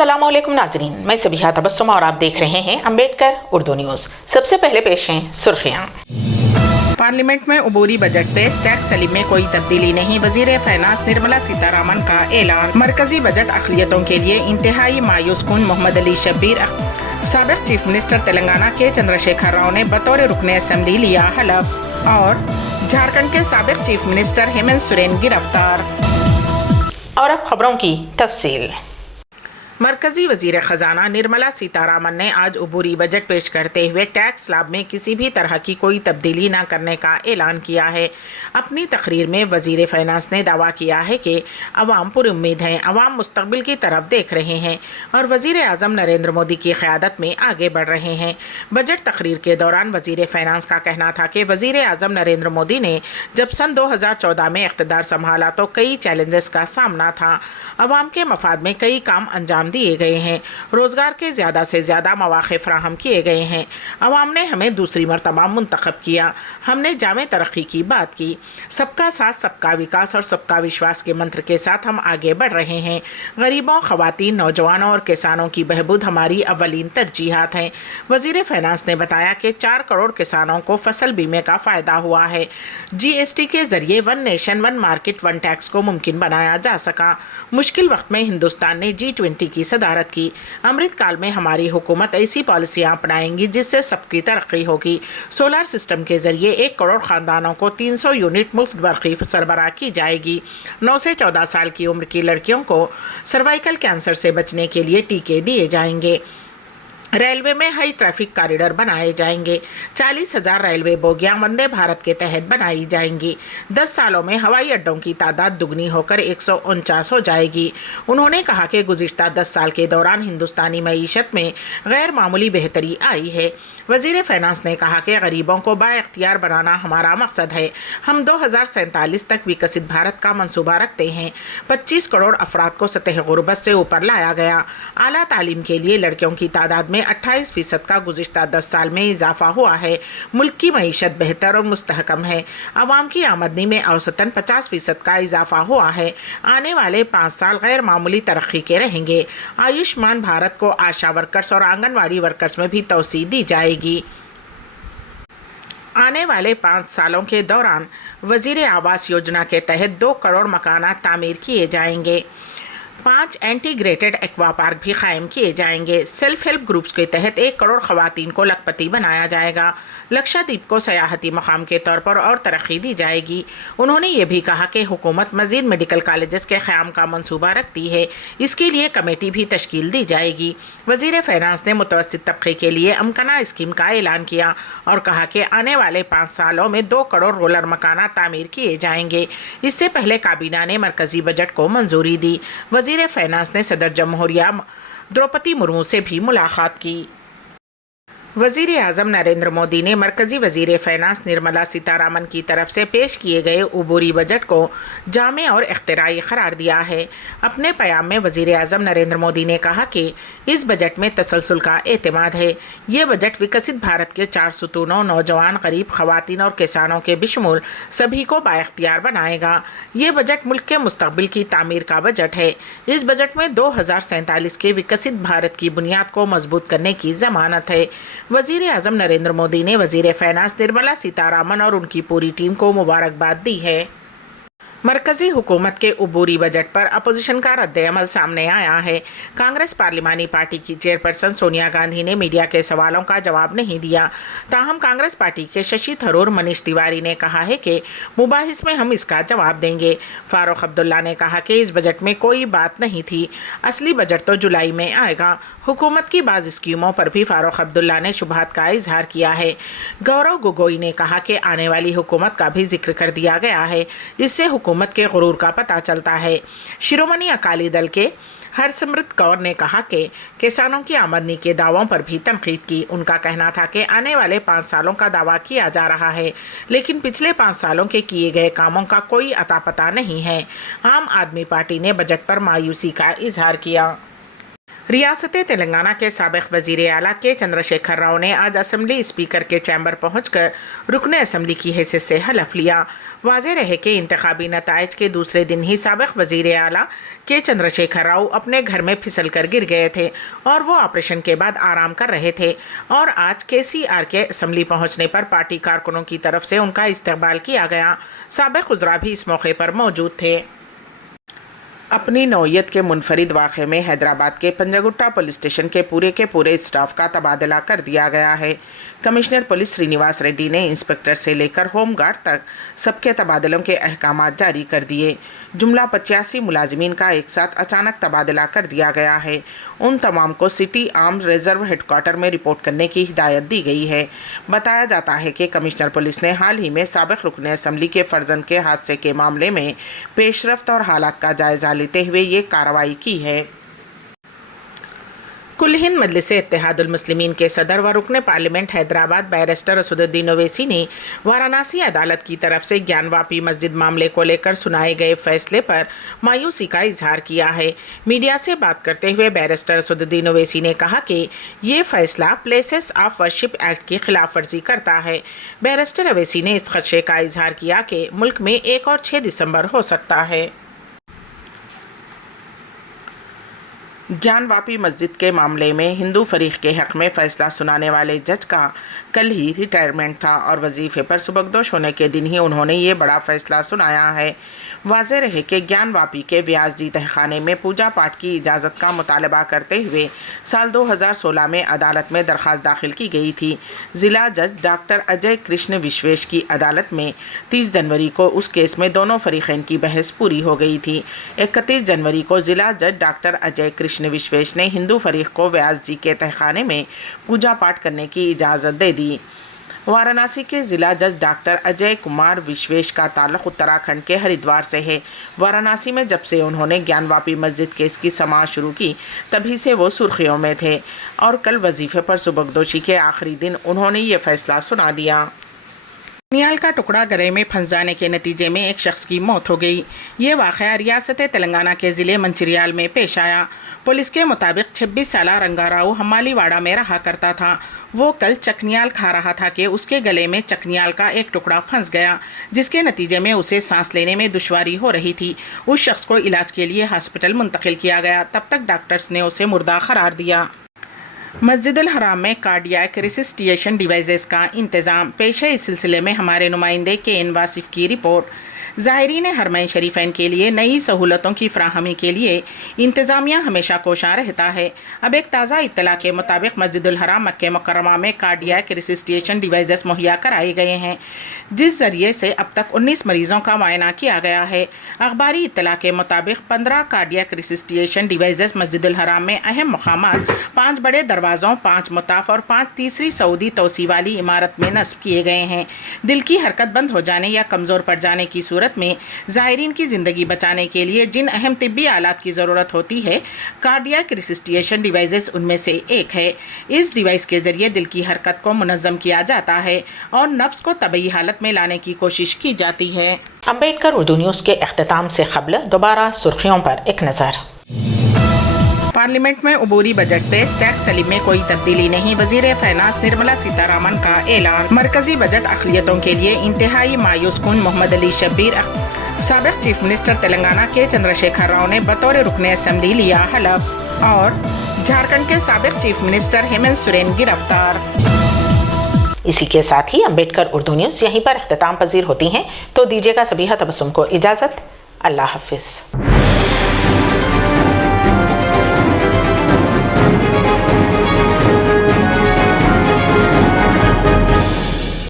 अस्सलाम वालेकुम नाजरीन, मैं सबिहा तबस्सुम और आप देख रहे हैं अम्बेडकर उर्दू न्यूज़। सबसे पहले पेश हैं सुर्खियाँ। पार्लियामेंट में अबूरी बजट पेश, टैक्स स्लैब में कोई तब्दीली नहीं, वजीर फाइनेंस निर्मला सीतारमण का ऐलान। मरकजी बजट अक़लियतों के लिए इंतहाई मायूस कुन, मोहम्मद अली शब्बीर। साबिक़ चीफ मिनिस्टर तेलंगाना के चंद्रशेखर राव ने बतौर रुकने असम्बली लिया हलफ। और झारखंड के साबिक़ चीफ मिनिस्टर हेमंत सोरेन गिरफ्तार। और अब खबरों की तफसील। मरकजी वजीर ख़जाना निर्मला सीतारमण ने आज अबूरी बजट पेश करते हुए टैक्स स्लैब में किसी भी तरह की कोई तब्दीली न करने का ऐलान किया है। अपनी तकरीर में वजीर फाइनेंस ने दावा किया है कि अवाम पुरुम्मीद हैं, अवाम मुस्तकबिल की तरफ देख रहे हैं और वजीर आज़म नरेंद्र मोदी की क़यादत में आगे बढ़ रहे हैं। बजट तकरीर के दौरान वजीर फाइनेंस का कहना था कि वजीर आज़म नरेंद्र मोदी ने जब सन 2014 में इक़्तिदार संभाला तो कई चैलेंजेस का सामना था। अवाम के मफाद में कई काम अंजाम दिए गए हैं, रोज़गार के ज़्यादा से ज़्यादा मौक़े फ़राहम किए गए हैं। अवाम ने हमें दूसरी मरतबा मुंतखब किया, हमने जामे तरक्की की बात की। सबका साथ सबका विकास और सबका विश्वास के मंत्र के साथ हम आगे बढ़ रहे हैं। गरीबों, ख़वातीन, नौजवानों और किसानों की बहबूद हमारी अव्वलीन तरजीहात हैं। वज़ीर फाइनेंस ने बताया कि 4 करोड़ किसानों को फसल बीमे का फ़ायदा हुआ है। GST के ज़रिए one nation one market one tax को मुमकिन बनाया जा सका। मुश्किल वक्त में हिंदुस्तान ने G20 की सदारत की। अमृतकाल में हमारी हुकूमत ऐसी पॉलिसियाँ अपनाएंगी जिससे सबकी तरक्की होगी। सोलर सिस्टम के जरिए 1 करोड़ ख़ानदानों को 300 यूनिट मुफ्त बरक़ी सरबराह की जाएगी। 9 से 14 साल की उम्र की लड़कियों को सर्वाइकल कैंसर से बचने के लिए टीके दिए जाएंगे। रेलवे में हाई ट्रैफिक कॉरिडोर बनाए जाएंगे। 40,000 रेलवे बोगियां वंदे भारत के तहत बनाई जाएंगी। 10 सालों में हवाई अड्डों की तादाद दुगनी होकर 149 हो जाएगी। उन्होंने कहा कि गुज़िश्ता 10 साल के दौरान हिंदुस्तानी मईशत में गैर मामूली बेहतरी आई है। वज़ीर फाइनेंस ने कहा कि गरीबों को बाइख्तियार बनाना हमारा मकसद है। हम 2047 तक विकसित भारत का मंसूबा रखते हैं। 25 करोड़ अफराद को सतह गुर्बत से ऊपर लाया गया। आला तालीम के लिए लड़कियों की तादाद में 28% का गुज़िश्ता 10 साल में इजाफा हुआ है। मुल्क की मईशत बेहतर और मुस्तहकम है। आवाम की आमदनी में औसतन 50% का इजाफा हुआ है। आने वाले 5 साल गैर मामूली तरक्की के रहेंगे। आयुष्मान भारत को आशा वर्कर्स और आंगनवाड़ी वर्कर्स में भी तोसी दी जाएगी। आने वाले 5 सालों के दौरान वज़ीर आवास योजना के तहत 2 करोड़ मकानात तामीर किए जाएंगे। 5 इंटीग्रेटेड एक्वा पार्क भी कायम किए जाएंगे। सेल्फ हेल्प ग्रुप्स के तहत 1 करोड़ ख़वातीन को लखपति बनाया जाएगा। लक्षद्वीप को सयाहती मकाम के तौर पर और तरक्की दी जाएगी। उन्होंने ये भी कहा कि हुकूमत मज़ीद मेडिकल कॉलेजेस के क़याम का मंसूबा रखती है, इसके लिए कमेटी भी तश्कील दी जाएगी। वज़ीर फाइनेंस ने मुतवस्सित तबके के लिए अमकना स्कीम का ऐलान किया और कहा कि आने वाले 5 सालों में 2 करोड़ रोलर मकानात तामीर किए जाएंगे। इससे पहले काबीना ने मरकज़ी बजट को मंजूरी दी। वज़ीर फाइनेंस ने सदर जमहूरिया द्रौपदी मुर्मू से भी मुलाकात की। वज़ीर आज़म नरेंद्र मोदी ने मरकज़ी वज़ीर फाइनेंस निर्मला सीतारमण की तरफ से पेश किए गए अबूरी बजट को जामे और इख्तिराई करार दिया है। अपने बयान में वज़ीर आज़म नरेंद्र मोदी ने कहा कि इस बजट में तसलसल का एतमाद है। ये बजट विकसित भारत के 4 सुतूनों नौजवान, गरीब, ख़वातीन और किसानों के बिशमूल सभी को बाइख्तियार बनाएगा। ये बजट मुल्क के मुस्तकबिल की तामीर का बजट है। इस बजट में 2047 के विकसित भारत की बुनियाद को मजबूत करने की ज़मानत है। वज़ीर आज़म नरेंद्र मोदी ने वज़ीर फाइनेंस निर्मला सीतारमण और उनकी पूरी टीम को मुबारकबाद दी है। मरकज़ी हुकूमत के अबूरी बजट पर अपोजिशन का रद्द-ए-अमल सामने आया है। कांग्रेस पार्लिमानी पार्टी की चेयरपर्सन सोनिया गांधी ने मीडिया के सवालों का जवाब नहीं दिया। ताहम कांग्रेस पार्टी के शशि थरूर, मनीष तिवारी ने कहा है कि मुबाहिस में हम इसका जवाब देंगे। फारूक अब्दुल्ला ने कहा कि इस बजट में कोई बात नहीं थी, असली बजट तो जुलाई में आएगा। हुकूमत की बाज़ स्कीमों पर भी फारूक अब्दुल्ला ने शुबहत का इजहार किया है। गौरव गोगोई ने कहा कि आने वाली हुकूमत का भी जिक्र कर दिया गया है, इससे हुकूमत के गुरूर का पता चलता है। शिरोमणि अकाली दल के हरसिमरत कौर ने कहा कि किसानों की आमदनी के दावों पर भी तनकीद की। उनका कहना था कि आने वाले 5 सालों का दावा किया जा रहा है, लेकिन पिछले 5 सालों के किए गए कामों का कोई अता पता नहीं है। आम आदमी पार्टी ने बजट पर मायूसी का इजहार किया। ریاست تلنگانہ کے سابق وزیر اعلیٰ کے چندرشیکھر راؤ نے آج اسمبلی اسپیکر کے چیمبر پہنچ کر رکن اسمبلی کی حیثیت سے حلف لیا۔ واضح رہے کہ انتخابی نتائج کے دوسرے دن ہی سابق وزیر اعلیٰ کے چندرشیکھر راؤ اپنے گھر میں پھسل کر گر گئے تھے اور وہ آپریشن کے بعد آرام کر رہے تھے، اور آج KCR کے اسمبلی پہنچنے پر پارٹی کارکنوں کی طرف سے ان کا استقبال کیا گیا۔ سابق وزراء بھی اس موقع پر موجود تھے۔ اپنی نوعیت کے منفرد واقعے میں حیدرآباد کے پنجگٹا پولیس اسٹیشن کے پورے اسٹاف کا تبادلہ کر دیا گیا ہے۔ کمشنر پولیس سرینیواس ریڈی نے انسپکٹر سے لے کر ہوم گارڈ تک سب کے تبادلوں کے احکامات جاری کر دیے۔ جملہ 85 ملازمین کا ایک ساتھ اچانک تبادلہ کر دیا گیا ہے۔ ان تمام کو city armed reserve headquarter میں رپورٹ کرنے کی ہدایت دی گئی ہے۔ بتایا جاتا ہے کہ کمشنر پولیس نے حال ہی میں سابق رکن اسمبلی کے فرزند کے حادثے کے معاملے میں پیش رفت اور حالات کا جائزہ لیتے ہوئے یہ کارروائی کی ہے۔ کل ہند مجلس اتحاد المسلمین کے صدر و رکن پارلیمنٹ حیدرآباد بیرسٹر اسد الدین اویسی نے وارانسی عدالت کی طرف سے گیان واپی مسجد معاملے کو لے کر سنائے گئے فیصلے پر مایوسی کا اظہار کیا ہے۔ میڈیا سے بات کرتے ہوئے بیرسٹر اسد الدین اویسی نے کہا کہ یہ فیصلہ پلیسز آف ورشپ ایکٹ کی خلاف ورزی کرتا ہے۔ بیرسٹر اویسی نے اس خدشے کا اظہار کیا کہ ملک میں 1 اور 6 دسمبر ہو سکتا ہے۔ گیان واپی مسجد کے معاملے میں ہندو فریق کے حق میں فیصلہ سنانے والے جج کا کل ہی ریٹائرمنٹ تھا اور وظیفے پر سبکدوش ہونے کے دن ہی انہوں نے یہ بڑا فیصلہ سنایا ہے۔ واضح رہے کہ گیان واپی کے ویاس جی تہخانے میں پوجا پاٹ کی اجازت کا مطالبہ کرتے ہوئے سال 2016 میں عدالت میں درخواست داخل کی گئی تھی۔ ضلع جج ڈاکٹر اجے کرشن وشویش کی عدالت میں 30 جنوری کو اس کیس میں دونوں فریقین کی بحث پوری ہو گئی تھی۔ 31 جنوری کو ضلع جج ڈاکٹر اجے کرشن وشویش نے ہندو فریق کو ویاس جی کے تہخانے میں پوجا پاٹ کرنے کی اجازت دے دی۔ وارانسی کے ضلع جج ڈاکٹر اجے کمار وشویش کا تعلق اتراکھنڈ کے ہریدوار سے ہے۔ وارانسی میں جب سے انہوں نے گیان واپی مسجد کیس کی سماعت شروع کی تبھی سے وہ سرخیوں میں تھے، اور کل وظیفے پر سبکدوشی کے آخری دن انہوں نے یہ فیصلہ سنا دیا۔ چکنیال کا ٹکڑا گرے میں پھنس جانے کے نتیجے میں ایک شخص کی موت ہو گئی۔ یہ واقعہ ریاست تلنگانہ کے ضلع منچریال میں پیش آیا۔ پولیس کے مطابق 26 سالہ رنگا راؤ ہمالی واڑہ میں رہا کرتا تھا۔ وہ کل چکنیال کھا رہا تھا کہ اس کے گلے میں چکنیال کا ایک ٹکڑا پھنس گیا، جس کے نتیجے میں اسے سانس لینے میں دشواری ہو رہی تھی۔ اس شخص کو علاج کے لیے ہاسپٹل منتقل کیا گیا، تب تک ڈاکٹرز نے اسے مردہ قرار دیا۔ مسجد الحرام میں کارڈیاک ریسسٹیشن ڈیوائسز کا انتظام پیش ہے۔ اس سلسلے میں ہمارے نمائندے KN واصف کی رپورٹ۔ زائرین حرمین شریفین کے لیے نئی سہولتوں کی فراہمی کے لیے انتظامیہ ہمیشہ کوشاں رہتا ہے۔ اب ایک تازہ اطلاع کے مطابق مسجد الحرام مکہ مکرمہ میں کارڈیاک ریسسٹیشن ڈیوائسز مہیا کرائے گئے ہیں، جس ذریعے سے اب تک 19 مریضوں کا معائنہ کیا گیا ہے۔ اخباری اطلاع کے مطابق 15 کارڈیاک ریسسٹیشن ڈیوائسز مسجد الحرام میں اہم مقامات، 5 بڑے دروازوں، 5 مطاف اور 5 تیسری سعودی توسیع والی عمارت میں نصب کیے گئے ہیں۔ دل کی حرکت بند ہو جانے یا کمزور پڑ جانے کی صورت میں زائرین کی زندگی بچانے کے لیے جن اہم طبی آلات کی ضرورت ہوتی ہے، کارڈیاک ریسسٹیشن ڈیوائسز ان میں سے ایک ہے۔ اس ڈیوائس کے ذریعے دل کی حرکت کو منظم کیا جاتا ہے اور نبض کو طبیعی حالت میں لانے کی کوشش کی جاتی ہے۔ امبیڈکر اردو نیوز کے اختتام سے قبل دوبارہ سرخیوں پر ایک نظر۔ پارلیمنٹ میں عبوری بجٹ پیش، ٹیکس سلیم میں کوئی تبدیلی نہیں، وزیر فائنانس نرملا سیتارمن کا اعلان۔ مرکزی بجٹ اقلیتوں کے لیے انتہائی مایوس کن، محمد علی شبیر۔ سابق چیف منسٹر تلنگانہ کے چندرشیکھر راؤ نے بطور رکن اسمبلی لیا حلف، اور جھارکھنڈ کے سابق چیف منسٹر ہیمنت سورین گرفتار۔ اسی کے ساتھ ہی امبیڈکر اردو نیوز یہیں پر اختتام پذیر ہوتی ہیں، تو دیجیے گا سبیحہ تبسم کو اجازت۔ اللہ حافظ۔